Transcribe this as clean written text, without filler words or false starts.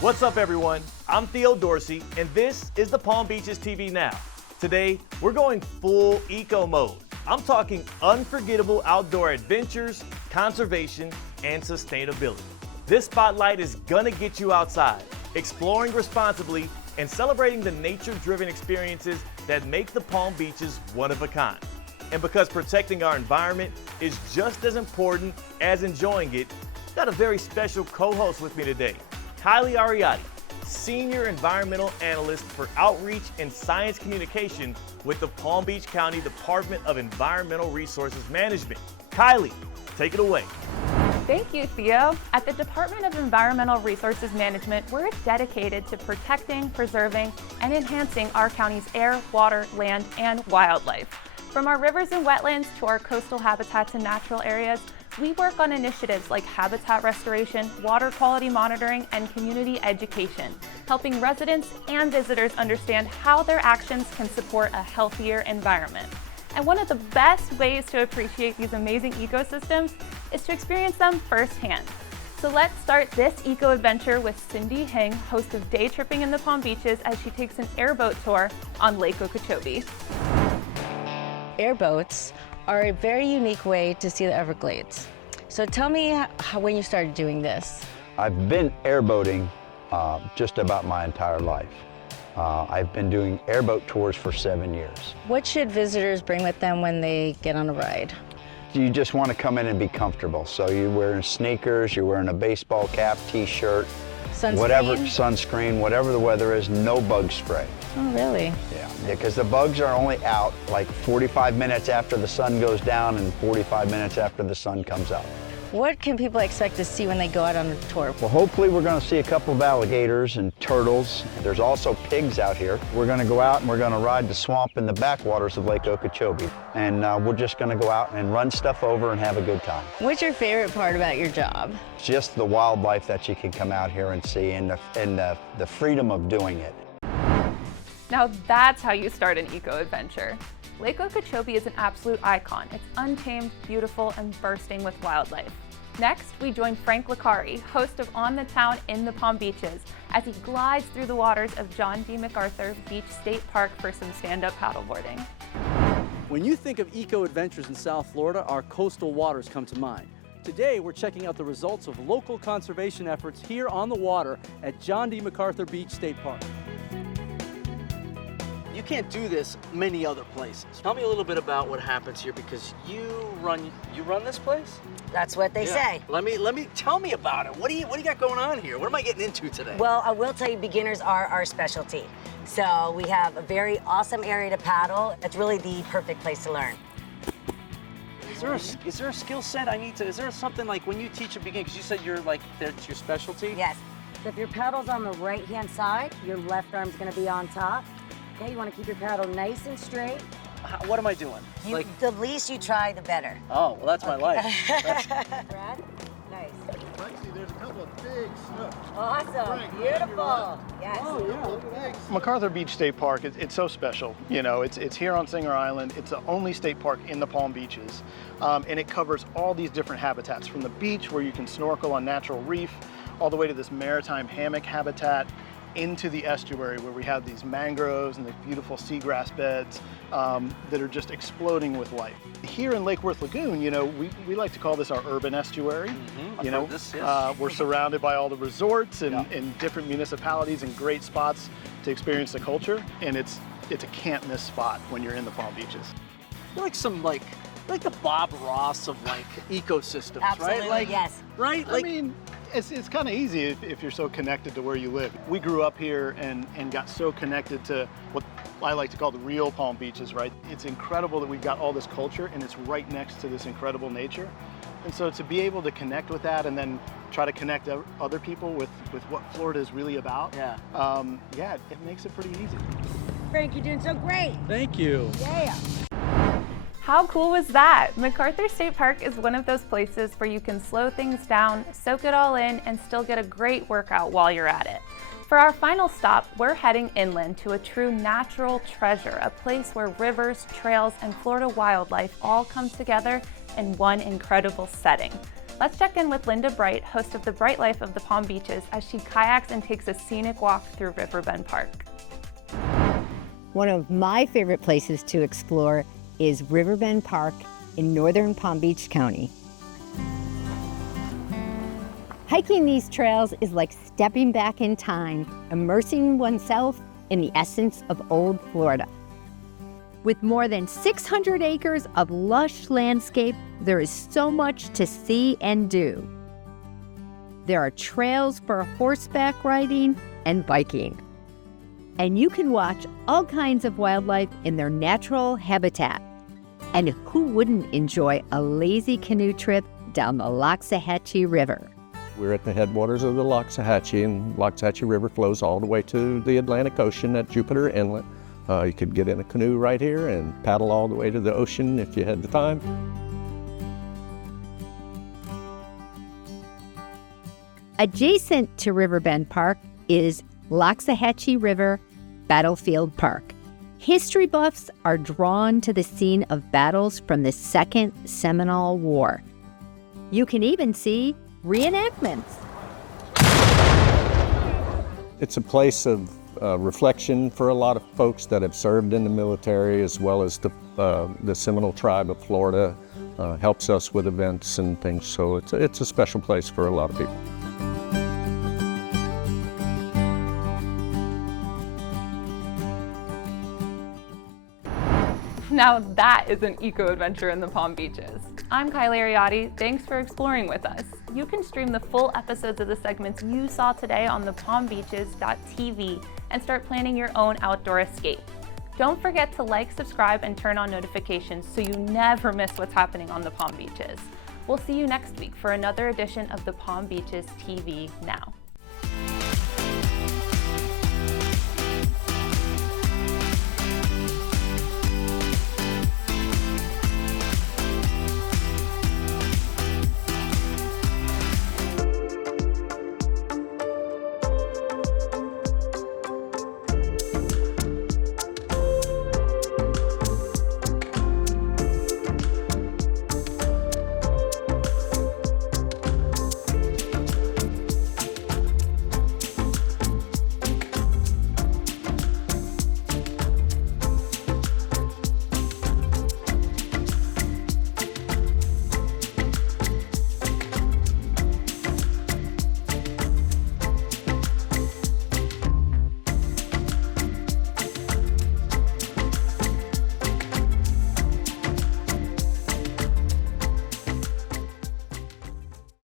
What's up, everyone? I'm Theo Dorsey, and this is the Palm Beaches TV Now. Today, we're going full eco mode. I'm talking unforgettable outdoor adventures, conservation, and sustainability. This spotlight is gonna get you outside, exploring responsibly, and celebrating the nature-driven experiences that make the Palm Beaches one of a kind. And because protecting our environment is just as important as enjoying it, I've got a very special co-host with me today, Kylie Ariati, Senior Environmental Analyst for Outreach and Science Communication with the Palm Beach County Department of Environmental Resources Management. Kylie, take it away. Thank you, Theo. At the Department of Environmental Resources Management, we're dedicated to protecting, preserving, and enhancing our county's air, water, land, and wildlife. From our rivers and wetlands to our coastal habitats and natural areas, we work on initiatives like habitat restoration, water quality monitoring, and community education, helping residents and visitors understand how their actions can support a healthier environment. And one of the best ways to appreciate these amazing ecosystems is to experience them firsthand. So let's start this eco adventure with Cindy Hing, host of Day Tripping in the Palm Beaches, as she takes an airboat tour on Lake Okeechobee. Airboats are a very unique way to see the Everglades. So tell me when you started doing this. I've been airboating just about my entire life. I've been doing airboat tours for 7 years. What should visitors bring with them when they get on a ride? You just want to come in and be comfortable. So you're wearing sneakers, you're wearing a baseball cap, t-shirt, sunscreen, whatever the weather is, no bug spray. Oh, really? Yeah, because the bugs are only out like 45 minutes after the sun goes down and 45 minutes after the sun comes out. What can people expect to see when they go out on a tour? Well, hopefully we're going to see a couple of alligators and turtles. There's also pigs out here. We're going to go out and we're going to ride the swamp in the backwaters of Lake Okeechobee. And we're just going to go out and run stuff over and have a good time. What's your favorite part about your job? Just the wildlife that you can come out here and see and the freedom of doing it. Now that's how you start an eco adventure. Lake Okeechobee is an absolute icon. It's untamed, beautiful, and bursting with wildlife. Next, we join Frank Licari, host of On the Town in the Palm Beaches, as he glides through the waters of John D. MacArthur Beach State Park for some stand-up paddleboarding. When you think of eco adventures in South Florida, our coastal waters come to mind. Today, we're checking out the results of local conservation efforts here on the water at John D. MacArthur Beach State Park. You can't do this many other places. Tell me a little bit about what happens here, because you run this place? That's what they say. Tell me about it. What do you got going on here? What am I getting into today? Well, I will tell you, beginners are our specialty. So we have a very awesome area to paddle. It's really the perfect place to learn. Is there a skill set I need to? Is there something like when you teach a beginner? Because you said that's your specialty. Yes. So if your paddle's on the right-hand side, your left arm's going to be on top. Okay, you want to keep your paddle nice and straight. What am I doing? The least you try, the better. Oh, well, that's my life. Brad? Nice. Lexi, there's a couple of big snooks. Awesome. Beautiful. Yes. Oh, yeah, look at that. MacArthur Beach State Park, it's so special. You know, it's here on Singer Island. It's the only state park in the Palm Beaches. And it covers all these different habitats, from the beach where you can snorkel on natural reef, all the way to this maritime hammock habitat, into the estuary where we have these mangroves and the beautiful seagrass beds that are just exploding with life. Here in Lake Worth Lagoon, you know, we like to call this our urban estuary. You know, we're surrounded by all the resorts and different municipalities and great spots to experience the culture, and it's a can't miss spot when you're in the Palm Beaches. You're like the Bob Ross of ecosystems, Absolutely, right? yes. Right? I mean, it's kind of easy if you're so connected to where you live. We grew up here and got so connected to what I like to call the real Palm Beaches, right? It's incredible that we've got all this culture and it's right next to this incredible nature. And so to be able to connect with that and then try to connect other people with what Florida is really about, it makes it pretty easy. Frank, you're doing so great. Thank you. Yeah. How cool was that? MacArthur State Park is one of those places where you can slow things down, soak it all in, and still get a great workout while you're at it. For our final stop, we're heading inland to a true natural treasure, a place where rivers, trails, and Florida wildlife all come together in one incredible setting. Let's check in with Linda Bright, host of The Bright Life of the Palm Beaches, as she kayaks and takes a scenic walk through Riverbend Park. One of my favorite places to explore is Riverbend Park in northern Palm Beach County. Hiking these trails is like stepping back in time, immersing oneself in the essence of old Florida. With more than 600 acres of lush landscape, there is so much to see and do. There are trails for horseback riding and biking. And you can watch all kinds of wildlife in their natural habitat. And who wouldn't enjoy a lazy canoe trip down the Loxahatchee River? We're at the headwaters of the Loxahatchee, and Loxahatchee River flows all the way to the Atlantic Ocean at Jupiter Inlet. You could get in a canoe right here and paddle all the way to the ocean if you had the time. Adjacent to Riverbend Park is Loxahatchee River Battlefield Park. History buffs are drawn to the scene of battles from the Second Seminole War. You can even see reenactments. It's a place of reflection for a lot of folks that have served in the military, as well as the Seminole tribe of Florida. Helps us with events and things, so it's a special place for a lot of people. Now that is an eco-adventure in the Palm Beaches. I'm Kylie Ariotti. Thanks for exploring with us. You can stream the full episodes of the segments you saw today on the palmbeaches.tv and start planning your own outdoor escape. Don't forget to like, subscribe, and turn on notifications so you never miss what's happening on the Palm Beaches. We'll see you next week for another edition of the Palm Beaches TV Now.